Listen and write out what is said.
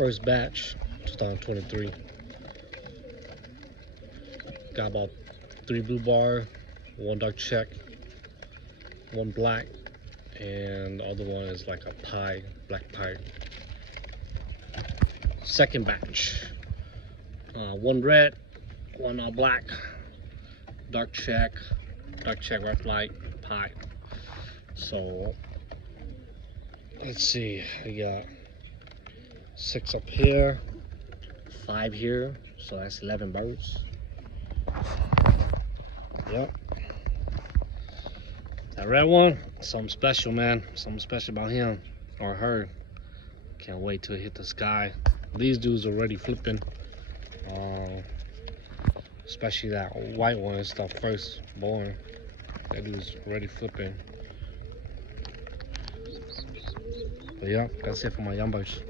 First batch, 2023. Got about 3 blue bar, 1 dark check, 1 black, and the other one is like a pie, black pie. Second batch, 1 red, 1 black, dark check, red light, pie. So let's see, we got 6 up here, 5 here, so that's 11 birds. Yep. That red one, something special, man. Something special about him or her. Can't wait till it hit the sky. These dudes are already flipping. Especially that white one is the first born. That dude's already flipping. But yeah, that's it for my young birds.